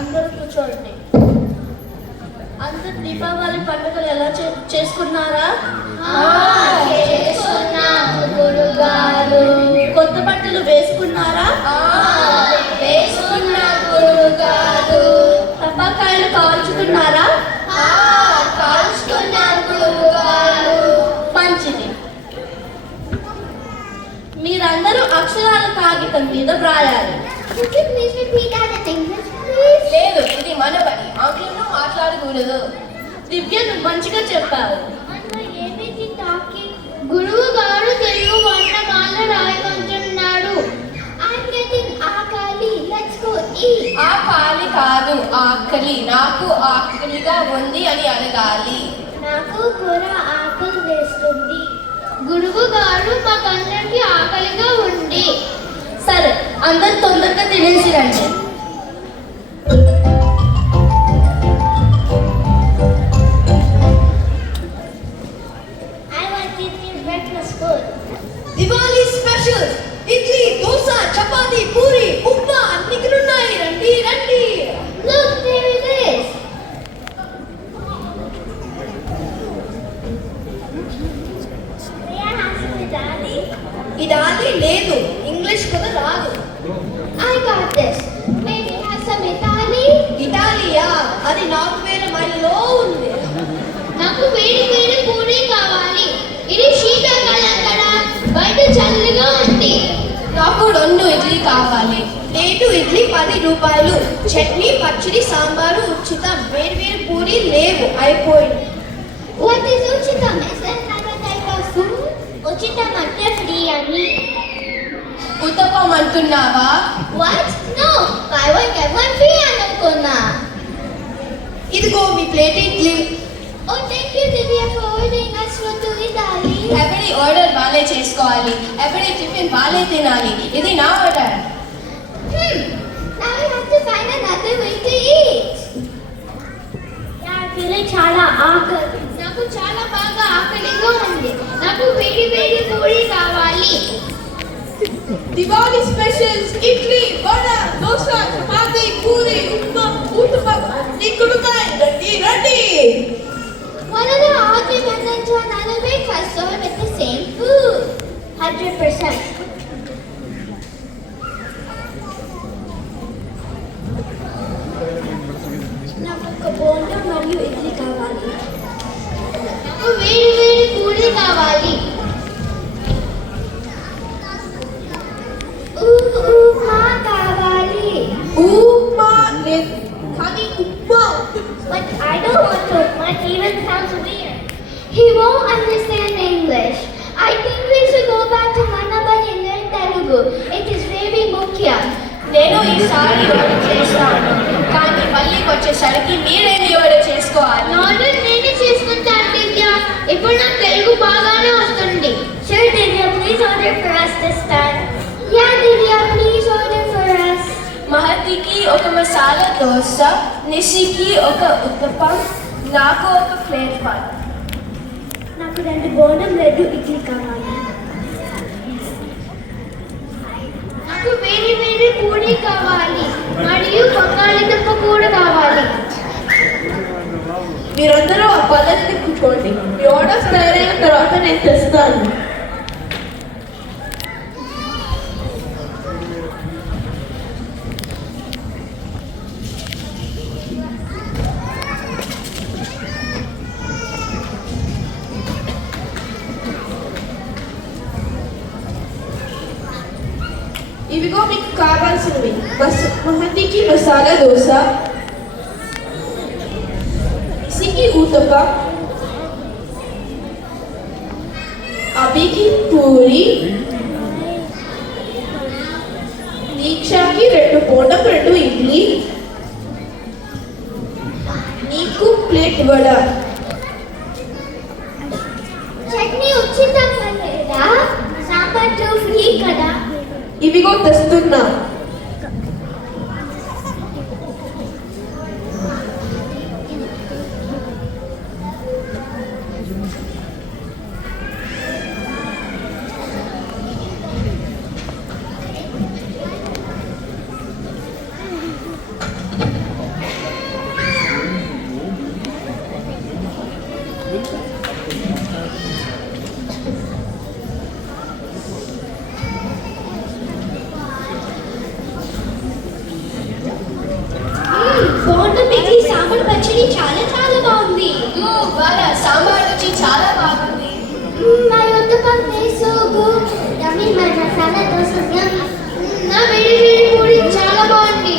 అందరూ కూర్చోండి. అందరూ దీపావళి పండుగలు ఎలా చేసుకున్నారా? కొత్త బట్టలు వేసుకున్నారా? టపాకాయలు కాల్చుకున్నారా? మంచిది. మీరందరూ అక్షరాల కాగితం మీద వ్రాయాలి. లేదు, ఇది మన పని. ఆంగ్లంలో మాట్లాడకూడదు. దివ్య, నువ్వు మంచిగా చెప్పావు. గురువు గారు తెలుగు వర్ణమాల రాయమంటున్నాడు. ఆకలి కాదు, ఆకలి. నాకు ఆకలిగా ఉంది అని అడగాలి. నాకు కూడా ఆకలి వేస్తుంది. గురువు గారు మాకందరికి ఆకలిగా ఉంది. సరే, అందరు తొందరగా తినేసి రండి. దివాళీ స్పెషల్ ఇడ్లీ, దోశ, చపాతీ, పూరి, ఉప్మా అన్ని ఉన్నాయి. రండి రండి. Look, there it is. ఇదాలి లేదు, ఇంగ్లీష్ కూడా రాదు. I got this. Maybe have some Italy. ఇటాలియా? అది 4000 మైళ్ళలో ఉంది. నాకు వేడి వేడి పూరి కావాలి. ఇది శీతాకాలం కదా, బయట చల్లగా ఉంది. నాకు 2 ఇడ్లీ కావాలి. ప్లేటు ఇడ్లీ 10 రూపాయలు. చట్నీ, పచ్చడి, సాంబారు ఉచితం. వేరు పూరి లేవు, అయిపోయింది. What is uchitam? Is it another type of food? ఉచితం అంటే ఫ్రీ అని. ఉత్తపం అంటున్నావా? What? No. Buy one get one free అనుకున్నా. ఇదిగో మీ plate idli. Oh, thank you, Divya, for ordering us for to Italy. ఎవరి ఆర్డర్ వాళ్ళే చేసుకోవాలి. ఎవరి టిఫిన్ వాళ్ళే తినాలి. ఇది నా order. Now we have to find another way to eat. చాలా ఆకలి. నాకు చాలా బాగా ఆకలిగా ఉంది. నాకు వేడి వేడి పూరి కావాలి. దివాళీ స్పెషల్స్ ఇడ్లీ, వడ, దోశ, చపాతీ, పూరి, ఉప్మా, ఊతప్పం అన్ని కుడుతాయి. రండి రండి. One of the arguments to another breakfast store with the same food. 100%. నాకు ఒక బోండా మరియు ఇడ్లీ కావాలి. నాకు వేడి వేడి పూరి కావాలి. ఉప్మా కావాలి. ఉప్మా లేదు, కానీ upma. But I don't want to. It even sounds weird. He won't understand English. I think we should go back to Manabali and learn Telugu. It is very mukhya. నేను ఈసారి ఆర్డర్ చేస్తాను, కానీ మళ్ళీ వచ్చేసరికి మీరేమి ఆర్డర్ చేసుకోవాలి. ఆర్డర్ నేనే చేసుకుంటాను దివ్య. ఇప్పుడు నాకు తెలుగు బాగానే వస్తుంది. Sure, Divya, please order for us this time. Yeah, Divya, please order for us. మహతికి ఒక మసాలా దోశ, నిషికి ఒక ఉత్తప్పం, నాకు ఒక ప్లేట్ పాన్. నాకు 2 బోండం 2 ఇడ్లీ కావాలి. నాకు వేడి వేడి పూరి కావాలి మరియు బంగాళదుంప కూడా కావాలి. మీరందరూ ఆ పద్ధతిని కూర్చోండి. మీ ఆర్డర్స్ తయారైన తర్వాత నేను తెస్తాను. ఇవిగో మీకు కావాల్సినవి. మహతికి మసాలా దోశ, ఇసికి ఊతప్పం, అభికి పూరి, దీక్షకి 2 బోండం 2 ఇడ్లీ, నీకు ప్లేట్ వడ. చట్నీ ఉచితం లేదా? సాంబార్ ఫ్రీ కదా? ఇవిగో తెస్తున్నా. సాంబార్ పచ్చడి చాలా చాలా బాగుంది. వాళ్ళ సాంబార్ రుచి చాలా బాగుంది. My uttapam is so good. Yummy, my masala dosa is yummy. నా వేడి వేడి పూరి చాలా బాగుంది.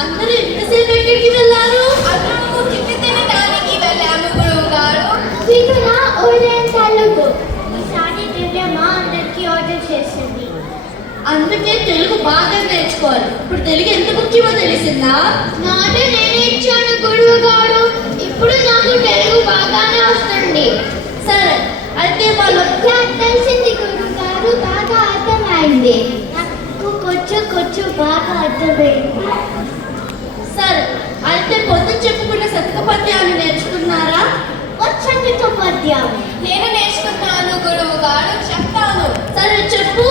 అందరూ ఎంతసేపు ఎక్కడికి వెళ్ళారు? అందరూ తిండి తినడానికి వెళ్ళాము గురువు గారు. Sweetuna, Old and Telugu. ఈసారి దివ్య మా అందరికి ఆర్డర్ చేసింది. అందుకే తెలుగు బాగా నేర్చుకోవాలి. ఇప్పుడు తెలుగు ఎంత ముఖ్యమో తెలిసిందా? నాటే నేనే ఇచ్చాను గురువు గారు. ఇప్పుడు నాకు తెలుగు బాగానే వస్తుంది. సరే, అయితే వాళ్ళు తెలిసింది గురువు గారు, బాగా అర్థమైంది. నాకు కొంచెం బాగా అర్థమైంది. సరే, అయితే పొద్దున చెప్పుకున్న శతక పద్యాలు నేర్చుకున్నారా? వచ్చండి పద్యం. నేను నేర్చుకున్నాను గురువు గారు, చెప్తాను. సరే చెప్పు.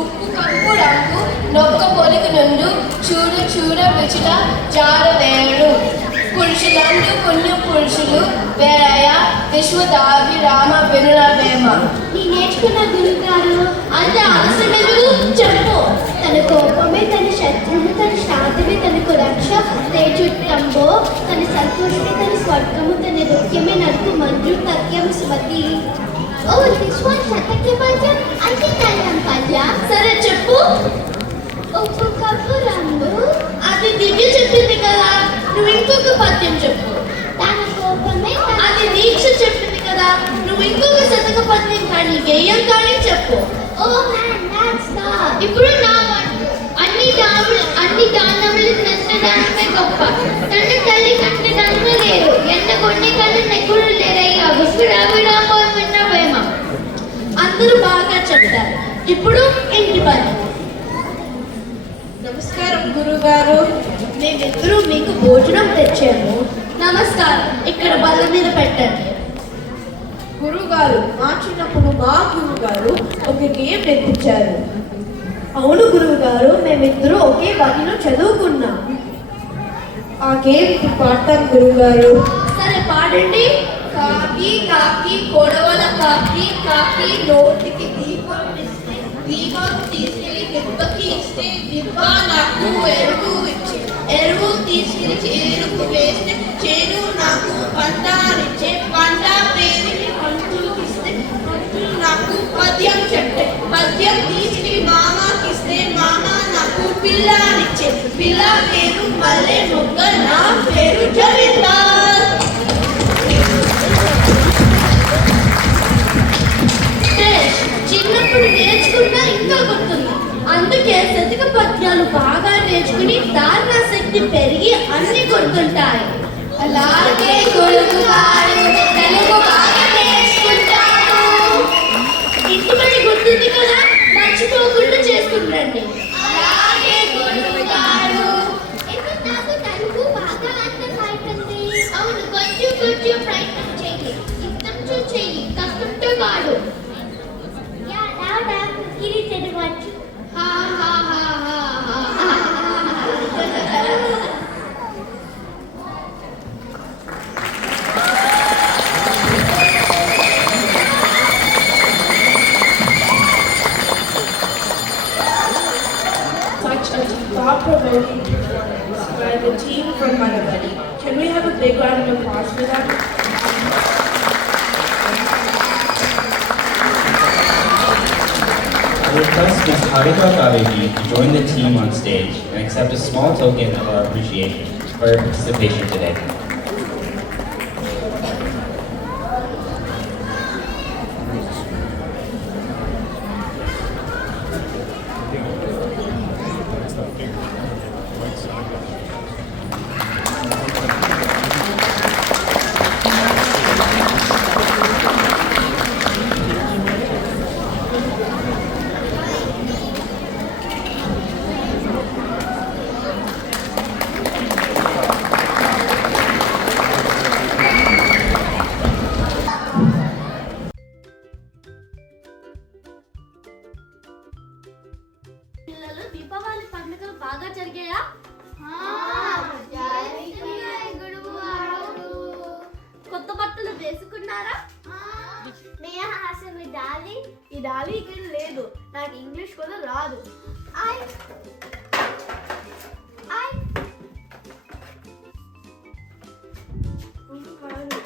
ఉప్పు కప్పు రంగు నొక్క పొలికి నుండు చూడు చూడ రుచిట జారవేడు పురుషులందు పుణ్య పురుషులు వేరయ విశ్వదాభి రామ వినురవేమ. నీ నేర్చుకున్న గురువు గారు. అయితే అలసటెందుకు చెప్పు. తన కోపమే తన శత్రువు, తన శాంతమే తనకు రక్ష, తేజుట్టంబో తన సంతోషమే తన స్వర్గము, తన నృత్యమే నడుపు మంజు తథ్యం స్మతి. ఓ దిస్ వన్ శతక పద్యం. అంటే కళ్యాణ్ పద్యం. సరే చెప్పు. ఉప్పు కప్పు రంగు. అది దివ్య చెప్పింది కదా, నువ్వు ఇంకొక పద్యం చెప్పు. తన కోపమే అది దీక్ష చెప్పింది కదా, నువ్వు ఇంకొక శతక పద్యం కానీ గేయం కానీ చెప్పు. Oh man that's the. ఇప్పుడు నా వంతు. అన్ని దానములు నచ్చడానికే గొప్ప, తన తల్లి కంటే దానము లేరు, ఎండ కొన్ని కళ్ళు నెగ్గులు లేరయ్యా విశ్వరామ విన్నవేమ. అందరూ బాగా చెప్తారు. ఇప్పుడు ఇంటి పని. నమస్కారం గురుగారు, మేమిద్దరూ మీకు భోజనం తెచ్చాము. నమస్కారం, ఇక్కడ బల్ల మీద పెట్టండి. గురుగారు, మా చిన్నప్పుడు మా గురుగారు ఒక గేమ్ నేర్పించారు. అవును గురువుగారు, మేమిద్దరూ ఒకే బడిలో చదువుకున్నాం. ఆ గేమ్ పాడతాం గురువుగారు. సరే పాడండి. కాకి కాకి కొడవల కాకి కాకి నోటికి దీపం ఇస్తే దీపం తీసుకెళ్ళి దిబ్బకి ఇస్తే దిబ్బ నాకు ఎరువు ఇచ్చి ఎరువు తీసుకెళ్ళి చేరుకు వేస్తే చేను నాకు పంటనిచ్చే పంట పేరుకి పంతులు ఇస్తే పంతులు నాకు పద్యం చెప్తే పద్యం తీసుకెళ్ళి మామకి ఇస్తే మామ నాకు పిల్లనిచ్చే పిల్ల పేరు మల్లె మొగ్గ నా పేరు జమీందార్. చిన్నప్పుడు నేర్చుకున్నా ఇంకా గుర్తుంది. అందుకే శతక పద్యాలు బాగా నేర్చుకుని ధారణ శక్తి పెరిగి అన్ని గుర్తుంటాయి. అలాగే గురువు గారు తెలుగు బాగా నేర్చుకుంటాను. ఇంటి పని గుర్తుంది కదా, మర్చిపోకుండా చేసుకుంటండి. అలాగే గురువు గారు. ఇప్పుడు నాకు తెలుగు బాగా అర్థమవుతుంది. అవును, కొంచెం ప్రయత్నం చెయ్యి, ఇష్టంతో చెయ్యి, కష్టంతో కాదు. యా నాకు ఇది తెలుగు. హా హా హా హా హా. Such a thought-provoking performance by the team from Manavadi. Can we have a big round of applause for them? I request Ms. Harika Kaveri to join the team on stage and accept a small token of our appreciation for her participation today. Dolly ఇక్కడ లేదు, నాకు English కూడా రాదు. I I గురువుగారు,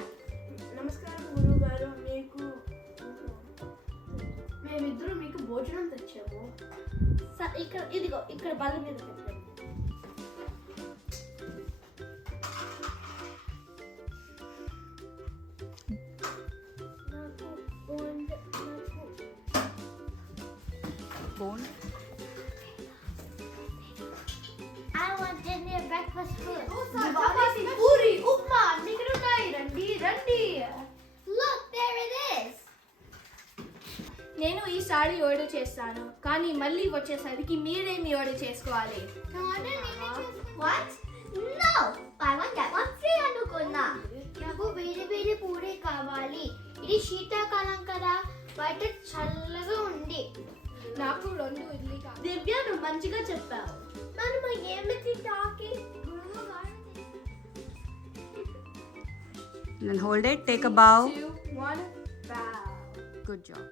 నమస్కారం గురువుగారు. మీకు మేమిద్దరు మీకు భోజనం తెచ్చాము. ఇక్కడ ఇదిగో ఇక్కడ బల్ల మీద పెట్టండి. I want dinner breakfast food. దివాళీకి puri upma అన్ని ఇక్కడ ఉన్నాయి. రండి రండి. Look, there it is. నేను ఈ సారీ ఆర్డర్ చేస్తాను, కానీ మళ్ళీ వచ్చేసరికి మీరేమి ఆర్డర్ చేసుకోవాలి. What? No! I want that one free అనుకున్నా. నాకు వేడి వేడి పూరి కావాలి. ఇది శీతాకాలం కదా, బయట చల్లగా ఉంది. నాకు 2 ఇడ్లీ కావాలి. దివ్య నువ్వు మంచిగా చెప్పావు. మనము ఏమిటి టాకి? And then hold it, take a bow. 2, 1, bow. Good job.